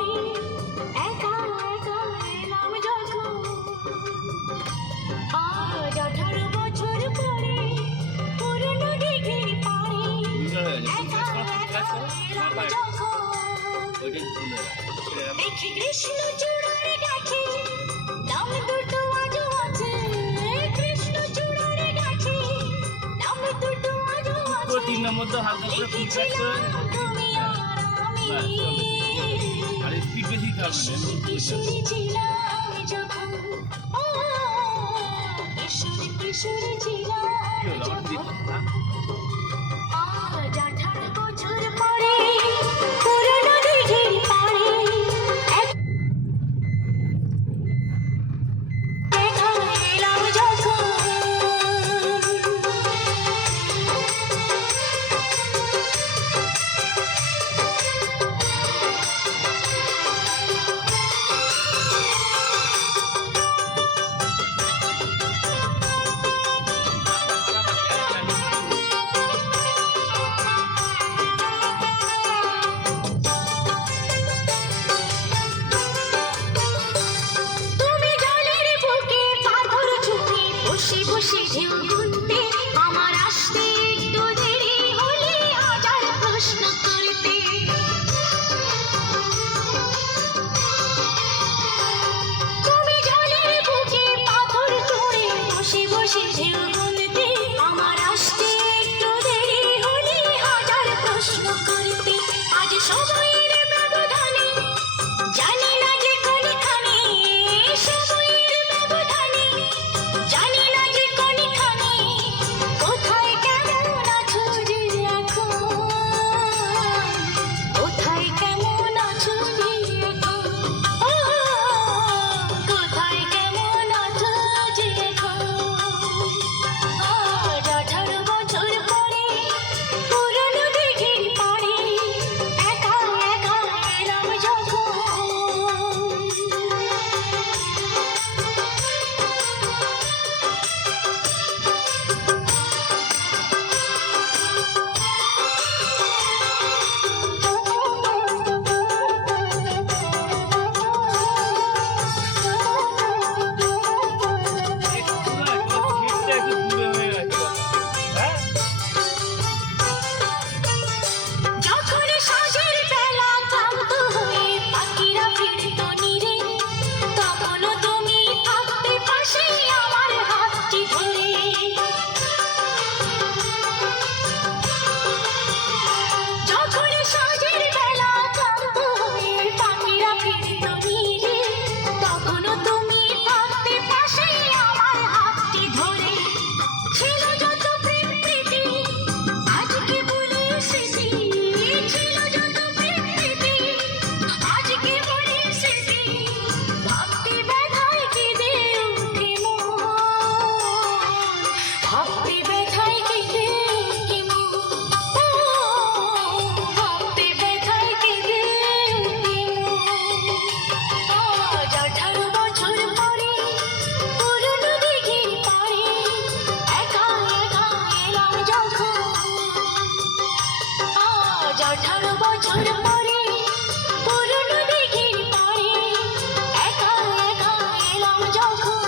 আমি একা একা এলাম যখন আজ 18 বছর পরে পুরনো দিঘির পাড়ে একা একা এলাম যখন দেখি কৃষ্ণচূড়ার গাছে নাম দুটো আজও আছে কৃষ্ণচূড়ার গাছে নাম দুটো আজও আছে 3 নম্বর তো হালকা করে ফুল ট্র্যাক করে তুমি আর আমি আর স্পিড বেশি কারণে কিশোরী ছিলাম যখন ও কিশোরী ছিলাম কি হলো আমার দেখো আজ 18 বছর পরে পুরনো দিঘির পাড়ে একা এলাম যখন তুমি জলের বুকে পাথর ছুঁড়ে বসে বসে ঢেউ গুনতে আমার আসতে একটু দেরি হলে হাজার প্রশ্ন করতে তুমি জলের বুকে পাথর ছুঁড়ে বসে বসে ঢেউ গুনতে আমার আসতে একটু দেরি হলে হাজার প্রশ্ন করতে আজ সময়ের ব্যবধানে জানি না যে কোনখানে সময়ের ব্যবধানে জানি না যে কোনখানে কোথায় কেমন আছো যে এখন কোথায় কেমন আছো যে এখন ও কোথায় কেমন আছো যে এখন আজ 18 বছর পরে পুরনো দিঘির পাড়ে একা একা এলাম যখন সিটটা একটু দূরে হয়ে গেছে হ্যাঁ যখন সাঁঝের বেলা ক্লান্ত হয়ে পাখিরা ফিরত নীরে তখনও তুমি থাকতে পাশে আমার হাতটি ধরে যখন সাঁঝের বেলা ক্লান্ত হয়ে পাখিরা ফিরত নীরে তখনও তুমি থাকতে পাশে আমার হাতটি ধরে ছিল যত প্রেম প্রীতি আজকে বলে স্মৃতি ছিল যত প্রেম প্রীতি আজকে বলে স্মৃতি ভক্তি ব্যথায় কেঁদে ওঠে মন ভক্তি ব্যথায় কেঁদে ওঠে মন ভক্তি ব্যথায় কেঁদে ওঠে মন আজ 18 বছর পরে পুরনো দিঘির পাড়ে একা একা এলাম যখন আজ 18 বছর পরে পুরনো দিঘির পাড়ে একা একা এলাম যখন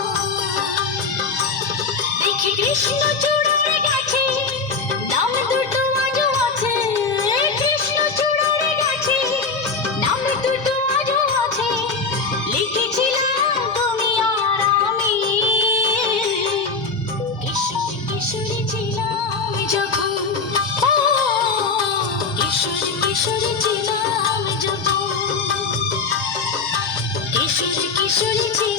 দেখি কৃষ্ণচূড়ার গাছে নাম দুটো আজও আছে কৃষ্ণচূড়ার গাছে নাম দুটো আজও আছে লিখেছিলাম তুমি আর আমি কিশোরী ছিলাম যখন ও কিশোরী ছিলাম যখন কিশোরী ছিলাম